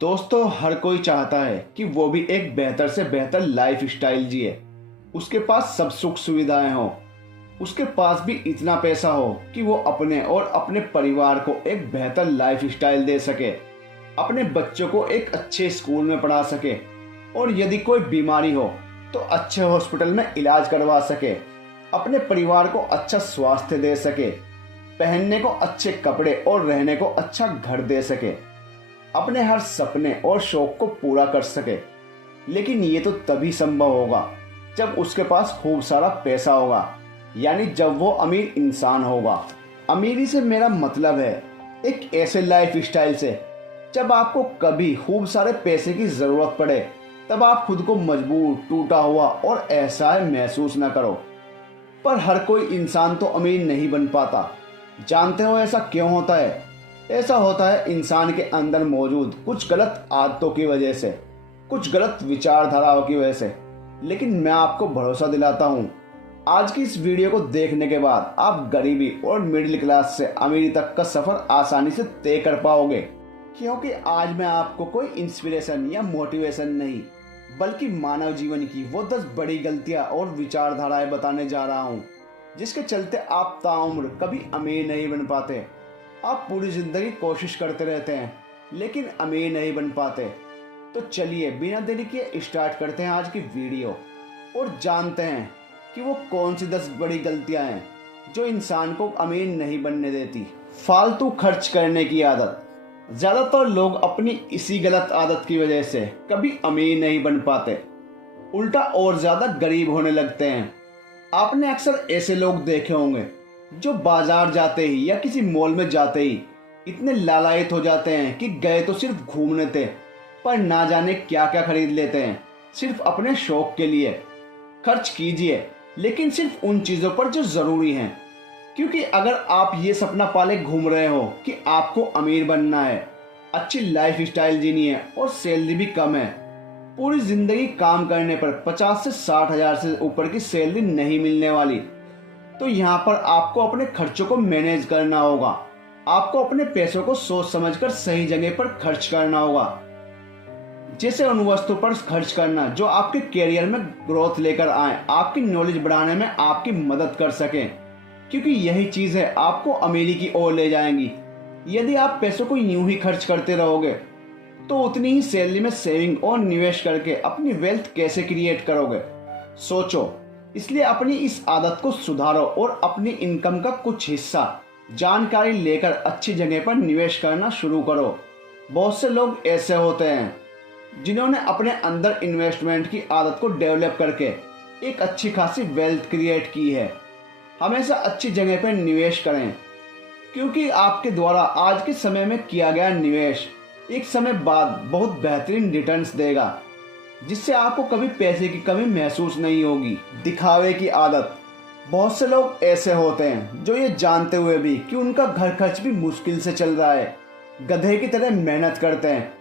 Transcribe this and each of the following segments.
दोस्तों, हर कोई चाहता है कि वो भी एक बेहतर से बेहतर लाइफ स्टाइल जिए। उसके पास सब सुख सुविधाएं हो, उसके पास भी इतना पैसा हो कि वो अपने और अपने परिवार को एक बेहतर लाइफ स्टाइल दे सके, अपने बच्चों को एक अच्छे स्कूल में पढ़ा सके, और यदि कोई बीमारी हो तो अच्छे हॉस्पिटल में इलाज करवा सके, अपने परिवार को अच्छा स्वास्थ्य दे सके, पहनने को अच्छे कपड़े और रहने को अच्छा घर दे सके, अपने हर सपने और शौक को पूरा कर सके। लेकिन ये तो तभी संभव होगा जब उसके पास खूब सारा पैसा होगा, यानी जब वो अमीर इंसान होगा। अमीरी से मेरा मतलब है एक ऐसे लाइफ स्टाइल से जब आपको कभी खूब सारे पैसे की जरूरत पड़े तब आप खुद को मजबूर, टूटा हुआ और असहाय महसूस न करो। पर हर कोई इंसान तो अमीर नहीं बन पाता। जानते हो ऐसा क्यों होता है? ऐसा होता है इंसान के अंदर मौजूद कुछ गलत आदतों की वजह से, कुछ गलत विचारधाराओं की वजह से। लेकिन मैं आपको भरोसा दिलाता हूँ, आज की इस वीडियो को देखने के बाद आप गरीबी और मिडिल क्लास से अमीरी तक का सफर आसानी से तय कर पाओगे। क्योंकि आज मैं आपको कोई इंस्पिरेशन या मोटिवेशन नहीं, बल्कि मानव जीवन की वो 10 बड़ी गलतियां और विचारधाराएं बताने जा रहा हूँ, जिसके चलते आप ताउम्र कभी अमीर नहीं बन पाते। आप पूरी जिंदगी कोशिश करते रहते हैं लेकिन अमीर नहीं बन पाते। तो चलिए बिना देरी किए स्टार्ट करते हैं आज की वीडियो और जानते हैं कि वो कौन सी 10 बड़ी गलतियां हैं जो इंसान को अमीर नहीं बनने देती। फालतू खर्च करने की आदत। ज्यादातर लोग अपनी इसी गलत आदत की वजह से कभी अमीर नहीं बन पाते, उल्टा और ज्यादा गरीब होने लगते हैं। आपने अक्सर ऐसे लोग देखे होंगे जो बाजार जाते ही या किसी मॉल में जाते ही इतने लालायित हो जाते हैं कि गए तो सिर्फ घूमने थे, पर ना जाने क्या क्या खरीद लेते हैं सिर्फ अपने शौक के लिए। खर्च कीजिए, लेकिन सिर्फ उन चीजों पर जो जरूरी हैं, क्योंकि अगर आप ये सपना पाले घूम रहे हो कि आपको अमीर बनना है, अच्छी लाइफ स्टाइल जीनी है और सैलरी भी कम है, पूरी जिंदगी काम करने पर 50 से 60 हजार से ऊपर की सैलरी नहीं मिलने वाली, तो यहाँ पर आपको अपने खर्चों को मैनेज करना होगा। आपको अपने पैसों को सोच समझकर सही जगह पर खर्च करना होगा। जैसे उन वस्तु पर खर्च करना जो आपके कैरियर में ग्रोथ लेकर आए, आपकी नॉलेज बढ़ाने में आपकी मदद कर सके, क्योंकि यही चीजें आपको अमीरी की ओर ले जाएंगी। यदि आप पैसों को यूं ही खर्च करते रहोगे तो उतनी ही सैलरी में सेविंग और निवेश करके अपनी वेल्थ कैसे क्रिएट करोगे? सोचो। इसलिए अपनी इस आदत को सुधारो और अपनी इनकम का कुछ हिस्सा जानकारी लेकर अच्छी जगह पर निवेश करना शुरू करो। बहुत से लोग ऐसे होते हैं जिन्होंने अपने अंदर इन्वेस्टमेंट की आदत को डेवलप करके एक अच्छी खासी वेल्थ क्रिएट की है। हमेशा अच्छी जगह पर निवेश करें, क्योंकि आपके द्वारा आज के समय में किया गया निवेश एक समय बाद बहुत बेहतरीन रिटर्न्स देगा, जिससे आपको कभी पैसे की कमी महसूस नहीं होगी। दिखावे की आदत। बहुत से लोग ऐसे होते हैं जो ये जानते हुए भी कि उनका घर खर्च भी मुश्किल से चल रहा है, गधे की तरह मेहनत करते हैं,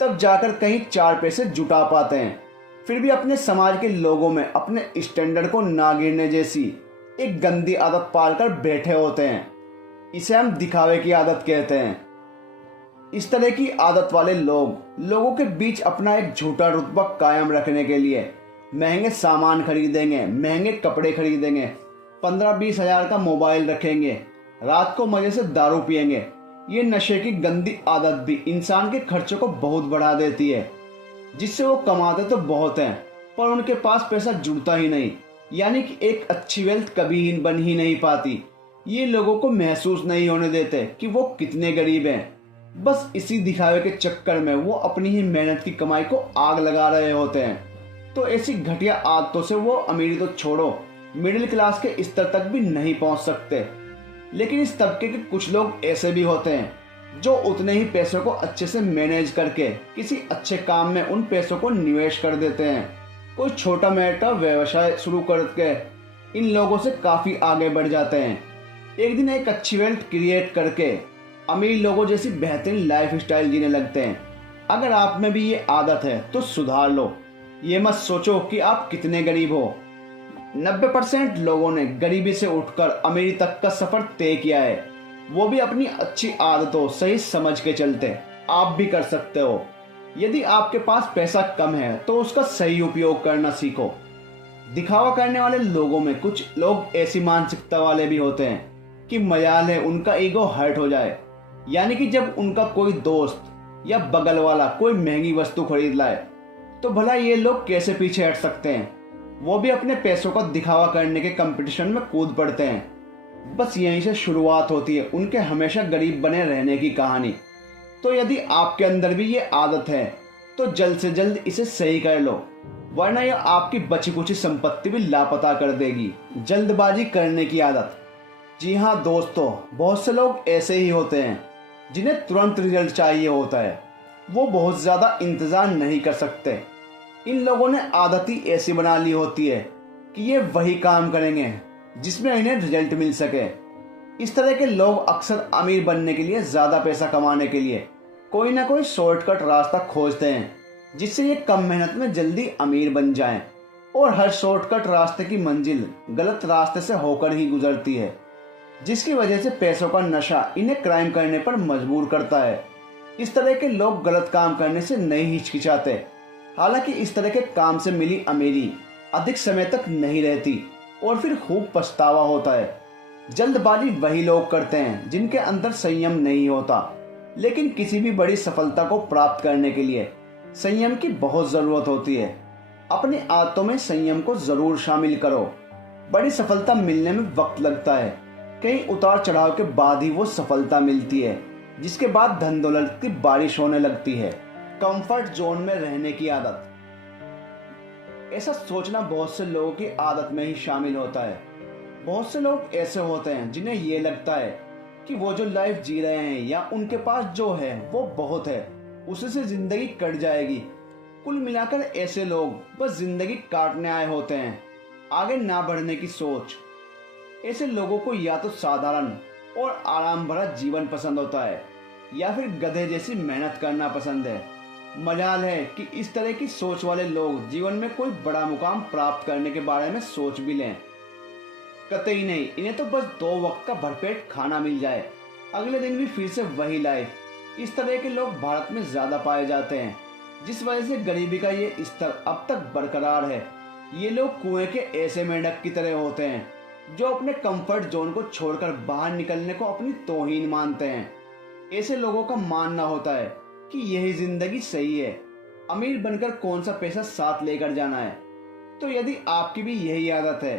तब जाकर कहीं 4 पैसे जुटा पाते हैं, फिर भी अपने समाज के लोगों में अपने स्टैंडर्ड को ना गिरने जैसी एक गंदी आदत पालकर बैठे होते हैं। इसे हम दिखावे की आदत कहते हैं। इस तरह की आदत वाले लोगों के बीच अपना एक झूठा रुतबा कायम रखने के लिए महंगे सामान खरीदेंगे, महंगे कपड़े खरीदेंगे, 15-20 हजार का मोबाइल रखेंगे, रात को मजे से दारू पिएंगे। ये नशे की गंदी आदत भी इंसान के खर्चों को बहुत बढ़ा देती है, जिससे वो कमाते तो बहुत हैं पर उनके पास पैसा जुड़ता ही नहीं, यानी कि एक अच्छी वेल्थ कभी बन ही नहीं पाती। ये लोगों को महसूस नहीं होने देते कि वो कितने गरीब हैं। बस इसी दिखावे के चक्कर में वो अपनी ही मेहनत की कमाई को आग लगा रहे होते हैं। तो ऐसी घटिया आदतों से वो अमीरी तो छोड़ो, मिडिल क्लास के स्तर तक भी नहीं पहुंच सकते। लेकिन इस तबके के कुछ लोग ऐसे भी होते हैं जो उतने ही पैसों को अच्छे से मैनेज करके किसी अच्छे काम में उन पैसों को निवेश कर देते हैं। कोई छोटा मोटा व्यवसाय शुरू करके इन लोगों से काफी आगे बढ़ जाते हैं। एक दिन एक अच्छी वेल्थ क्रिएट करके अमीर लोगों जैसी बेहतरीन लाइफ स्टाइल जीने लगते हैं। अगर आप में भी ये आदत है तो सुधार लो। ये मत सोचो कि आप कितने गरीब हो। 90% लोगों ने गरीबी से उठकर अमीरी तक का सफर तय किया है, वो भी अपनी अच्छी आदतों सही समझ के चलते। आप भी कर सकते हो। यदि आपके पास पैसा कम है तो उसका सही उपयोग करना सीखो। दिखावा करने वाले लोगों में कुछ लोग ऐसी मानसिकता वाले भी होते हैं कि मजाल है उनका ईगो हर्ट हो जाए, यानी कि जब उनका कोई दोस्त या बगल वाला कोई महंगी वस्तु खरीद लाए तो भला ये लोग कैसे पीछे हट सकते हैं। वो भी अपने पैसों का दिखावा करने के कंपटीशन में कूद पड़ते हैं। बस यहीं से शुरुआत होती है उनके हमेशा गरीब बने रहने की कहानी। तो यदि आपके अंदर भी ये आदत है तो जल्द से जल्द इसे सही कर लो, वरना यह आपकी बची कुची संपत्ति भी लापता कर देगी। जल्दबाजी करने की आदत। जी हाँ दोस्तों, बहुत से लोग ऐसे ही होते हैं जिन्हें तुरंत रिजल्ट चाहिए होता है। वो बहुत ज़्यादा इंतज़ार नहीं कर सकते। इन लोगों ने आदत ही ऐसी बना ली होती है कि ये वही काम करेंगे जिसमें इन्हें रिजल्ट मिल सके। इस तरह के लोग अक्सर अमीर बनने के लिए, ज़्यादा पैसा कमाने के लिए कोई ना कोई शॉर्टकट रास्ता खोजते हैं जिससे ये कम मेहनत में जल्दी अमीर बन जाएं। और हर शॉर्टकट रास्ते की मंजिल गलत रास्ते से होकर ही गुजरती है, जिसकी वजह से पैसों का नशा इन्हें क्राइम करने पर मजबूर करता है। इस तरह के लोग गलत काम करने से नहीं हिचकिचाते। हालांकि इस तरह के काम से मिली अमीरी अधिक समय तक नहीं रहती और फिर खूब पछतावा होता है। जल्दबाजी वही लोग करते हैं जिनके अंदर संयम नहीं होता, लेकिन किसी भी बड़ी सफलता को प्राप्त करने के लिए संयम की बहुत ज़रूरत होती है। अपनी आदतों में संयम को ज़रूर शामिल करो। बड़ी सफलता मिलने में वक्त लगता है, कई उतार चढ़ाव के बाद ही वो सफलता मिलती है, जिसके बाद धन दौलत की बारिश होने लगती है। कंफर्ट जोन में रहने की आदत। ऐसा सोचना बहुत से लोगों की आदत में ही शामिल होता है। बहुत से लोग ऐसे होते हैं जिन्हें ये लगता है कि वो जो लाइफ जी रहे हैं या उनके पास जो है वो बहुत है, उसी से जिंदगी कट जाएगी। कुल मिलाकर ऐसे लोग बस जिंदगी काटने आए होते हैं, आगे ना बढ़ने की सोच। ऐसे लोगों को या तो साधारण और आराम भरा जीवन पसंद होता है या फिर गधे जैसी मेहनत करना पसंद है। मजाल है कि इस तरह की सोच वाले लोग जीवन में कोई बड़ा मुकाम प्राप्त करने के बारे में सोच भी लें, कतई नहीं। इन्हें तो बस 2 वक्त का भरपेट खाना मिल जाए, अगले दिन भी फिर से वही लाइफ। इस तरह के लोग भारत में ज्यादा पाए जाते हैं, जिस वजह से गरीबी का ये स्तर अब तक बरकरार है। ये लोग कुएं के ऐसे मेंढक की तरह होते हैं जो अपने कंफर्ट जोन को छोड़कर बाहर निकलने को अपनी तौहीन मानते हैं। ऐसे लोगों का मानना होता है कि यही जिंदगी सही है, अमीर बनकर कौन सा पैसा साथ लेकर जाना है। तो यदि आपकी भी यही आदत है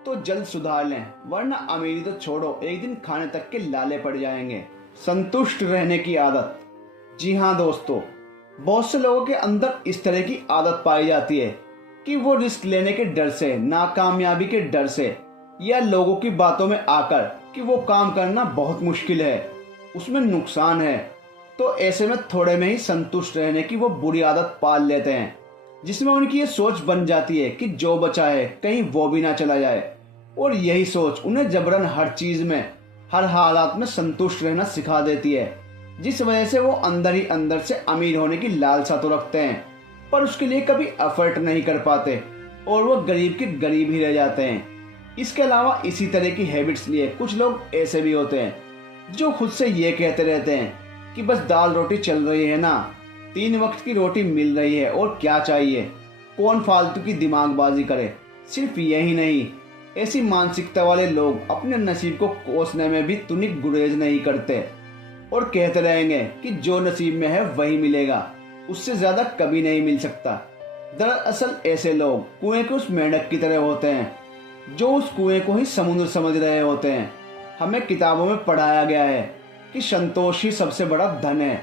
तो जल्द सुधार लें, वरना अमीरी तो छोड़ो, एक दिन खाने तक के लाले पड़ जाएंगे। संतुष्ट रहने की आदत। जी हाँ दोस्तों, बहुत से लोगों के अंदर इस तरह की आदत पाई जाती है कि वो रिस्क लेने के डर से, नाकामयाबी के डर से या लोगों की बातों में आकर कि वो काम करना बहुत मुश्किल है, उसमें नुकसान है, तो ऐसे में थोड़े में ही संतुष्ट रहने की वो बुरी आदत पाल लेते हैं, जिसमें उनकी ये सोच बन जाती है कि जो बचा है कहीं वो भी ना चला जाए। और यही सोच उन्हें जबरन हर चीज में, हर हालात में संतुष्ट रहना सिखा देती है, जिस वजह से वो अंदर ही अंदर से अमीर होने की लालसा तो रखते हैं, पर उसके लिए कभी एफर्ट नहीं कर पाते और वो गरीब के गरीब ही रह जाते हैं। इसके अलावा इसी तरह की हैबिट्स लिए कुछ लोग ऐसे भी होते हैं जो खुद से ये कहते रहते हैं कि बस दाल रोटी चल रही है ना, 3 वक्त की रोटी मिल रही है और क्या चाहिए, कौन फालतू की दिमागबाजी करे। सिर्फ यही नहीं, ऐसी मानसिकता वाले लोग अपने नसीब को कोसने में भी तुनिक गुरेज नहीं करते और कहते रहेंगे कि जो नसीब में है वही मिलेगा, उससे ज्यादा कभी नहीं मिल सकता। दरअसल ऐसे लोग कुएं के उस मेंढक की तरह होते हैं जो उस कुएं को ही समुद्र समझ रहे होते हैं। हमें किताबों में पढ़ाया गया है कि संतोष ही सबसे बड़ा धन है।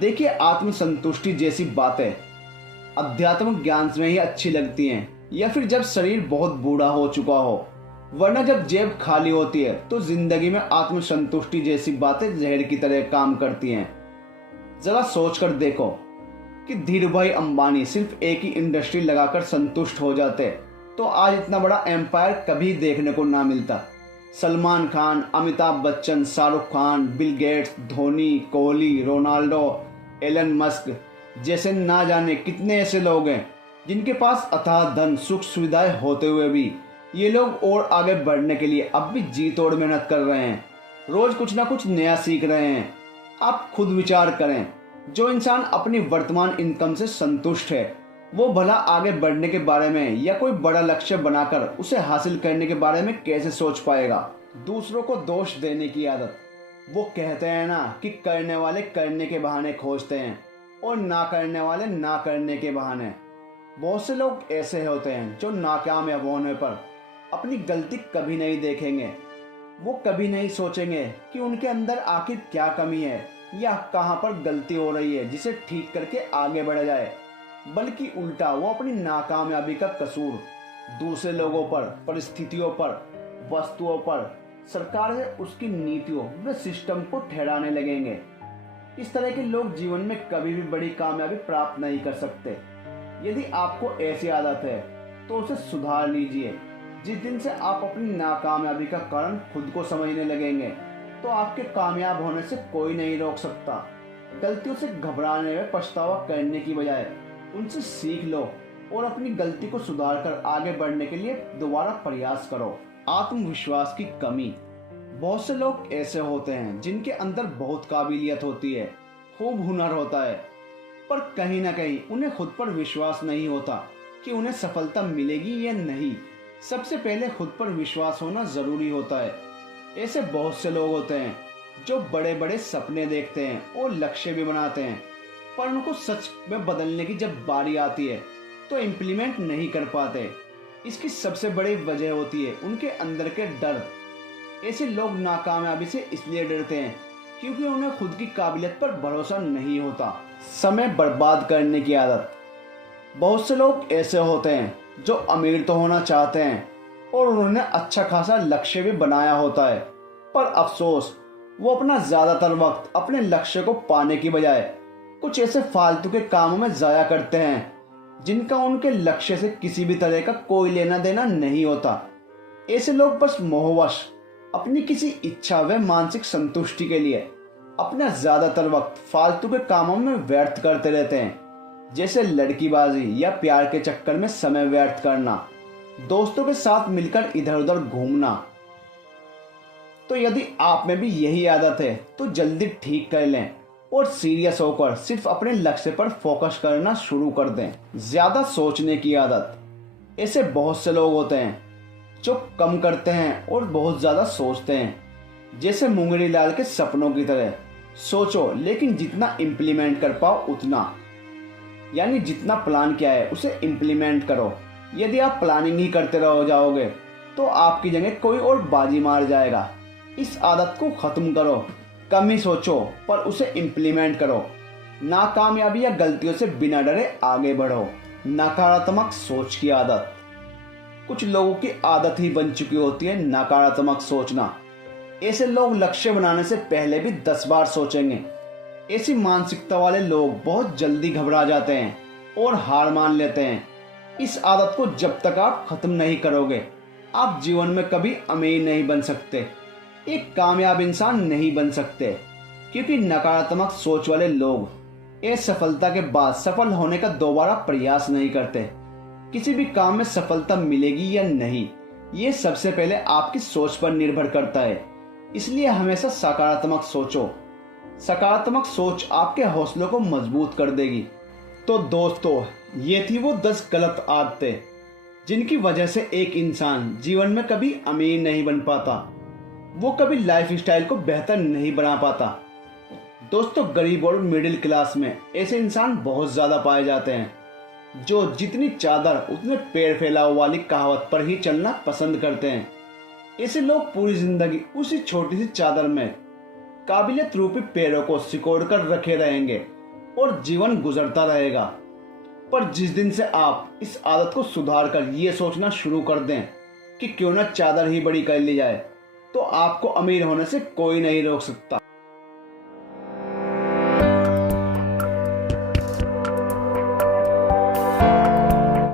देखिए, आत्मसंतुष्टि जैसी बातें अध्यात्म ज्ञान में ही अच्छी लगती हैं या फिर जब शरीर बहुत बूढ़ा हो चुका हो, वरना जब जेब खाली होती है तो जिंदगी में आत्मसंतुष्टि जैसी बातें जहर की तरह काम करती हैं। जरा सोचकर देखो कि धीरूभाई अंबानी सिर्फ एक ही इंडस्ट्री लगाकर संतुष्ट हो जाते तो आज इतना बड़ा एम्पायर कभी देखने को ना मिलता। Salman Khan, Amitabh Bachchan, Shahrukh Khan, Bill Gates, Dhoni, Kohli, Ronaldo, Elon Musk जैसे ना जाने कितने ऐसे लोग हैं जिनके पास अथाह धन, सुख सुविधाएं होते हुए भी ये लोग और आगे बढ़ने के लिए अब भी जी तोड़ मेहनत कर रहे हैं, रोज कुछ ना कुछ नया सीख रहे हैं। आप खुद विचार करें, जो इंसान अपनी वर्तमान इनकम से संतुष्ट है, वो भला आगे बढ़ने के बारे में या कोई बड़ा लक्ष्य बनाकर उसे हासिल करने के बारे में कैसे सोच पाएगा। दूसरों को दोष देने की आदत। वो कहते हैं ना कि करने वाले करने के बहाने खोजते हैं और ना करने वाले ना करने के बहाने। बहुत से लोग ऐसे होते हैं जो नाकामयाब होने पर अपनी गलती कभी नहीं देखेंगे। वो कभी नहीं सोचेंगे कि उनके अंदर आखिर क्या कमी है या कहाँ पर गलती हो रही है जिसे ठीक करके आगे बढ़ा जाए, बल्कि उल्टा वो अपनी नाकामयाबी का कसूर दूसरे लोगों पर, परिस्थितियों पर, वस्तुओं पर, सरकार है उसकी नीतियों व सिस्टम को ठहराने लगेंगे। इस तरह के लोग जीवन में कभी भी बड़ी कामयाबी प्राप्त नहीं कर सकते। यदि आपको ऐसी आदत है तो उसे सुधार लीजिए। जिस दिन से आप अपनी नाकामयाबी का कारण खुद को समझने लगेंगे तो आपके कामयाब होने से कोई नहीं रोक सकता। गलतियों से घबराने व पछतावा करने की बजाय उनसे सीख लो और अपनी गलती को सुधार कर आगे बढ़ने के लिए दोबारा प्रयास करो। आत्मविश्वास की कमी। बहुत से लोग ऐसे होते हैं जिनके अंदर बहुत काबिलियत होती है, खूब हुनर होता है, पर कहीं ना कहीं उन्हें खुद पर विश्वास नहीं होता कि उन्हें सफलता मिलेगी या नहीं। सबसे पहले खुद पर विश्वास होना जरूरी होता है। ऐसे बहुत से लोग होते हैं जो बड़े बड़े सपने देखते हैं और लक्ष्य भी बनाते हैं, पर उनको सच में बदलने की जब बारी आती है तो इम्प्लीमेंट नहीं कर पाते। इसकी सबसे बड़ी वजह होती है उनके अंदर के डर। ऐसे लोग नाकामयाबी से इसलिए डरते हैं क्योंकि उन्हें खुद की काबिलियत पर भरोसा नहीं होता। समय बर्बाद करने की आदत। बहुत से लोग ऐसे होते हैं जो अमीर तो होना चाहते हैं और उन्होंने अच्छा खासा लक्ष्य भी बनाया होता है, पर अफसोस वो अपना ज़्यादातर वक्त अपने लक्ष्य को पाने की बजाय कुछ ऐसे फालतू के कामों में ज़ाया करते हैं जिनका उनके लक्ष्य से किसी भी तरह का कोई लेना देना नहीं होता। ऐसे लोग बस मोहवश अपनी किसी इच्छा व मानसिक संतुष्टि के लिए अपना ज़्यादातर वक्त फालतू के कामों में व्यर्थ करते रहते हैं, जैसे लड़कीबाजी या प्यार के चक्कर में समय व्यर्थ करना, दोस्तों के साथ मिलकर इधर उधर घूमना। तो यदि आप में भी यही आदत है तो जल्दी ठीक कर लें और सीरियस होकर सिर्फ अपने लक्ष्य पर फोकस करना शुरू कर दें। ज्यादा सोचने की आदत। ऐसे बहुत से लोग होते हैं जो कम करते हैं और बहुत ज्यादा सोचते हैं, जैसे मुंगरी लाल के सपनों की तरह। सोचो लेकिन जितना इम्प्लीमेंट कर पाओ उतना, यानी जितना प्लान किया है उसे इम्प्लीमेंट करो। यदि आप प्लानिंग ही करते रह जाओगे तो आपकी जगह कोई और बाजी मार जाएगा। इस आदत को खत्म करो। कम ही सोचो पर उसे इम्प्लीमेंट करो। नाकामयाबी या गलतियों से बिना डरे आगे बढ़ो। नकारात्मक सोच की आदत। कुछ लोगों की आदत ही बन चुकी होती है नकारात्मक सोचना। ऐसे लोग लक्ष्य बनाने से पहले भी 10 बार सोचेंगे। ऐसी मानसिकता वाले लोग बहुत जल्दी घबरा जाते हैं और हार मान लेते हैं। इस आदत को जब तक आप खत्म नहीं करोगे आप जीवन में कभी अमीर नहीं बन सकते, एक कामयाब इंसान नहीं बन सकते, क्योंकि नकारात्मक सोच वाले लोग असफलता के बाद सफल होने का दोबारा प्रयास नहीं करते। किसी भी काम में सफलता मिलेगी या नहीं ये सबसे पहले आपकी सोच पर निर्भर करता है। इसलिए हमेशा सकारात्मक सोचो। सकारात्मक सोच आपके हौसलों को मजबूत कर देगी। तो दोस्तों ये थी वो 10 गलत आदतें जिनकी वजह से एक इंसान जीवन में कभी अमीर नहीं बन पाता, वो कभी लाइफ स्टाइल को बेहतर नहीं बना पाता। दोस्तों गरीब और मिडिल क्लास में ऐसे इंसान बहुत ज्यादा पाए जाते हैं जो जितनी चादर उतने पैर फैलाव वाली कहावत पर ही चलना पसंद करते हैं। ऐसे लोग पूरी जिंदगी उसी छोटी सी चादर में काबिलियत रूपी पैरों को सिकोड़ कर रखे रहेंगे और जीवन गुजरता रहेगा। पर जिस दिन से आप इस आदत को सुधार कर ये सोचना शुरू कर दें कि क्यों ना चादर ही बड़ी कर ली जाए, तो आपको अमीर होने से कोई नहीं रोक सकता।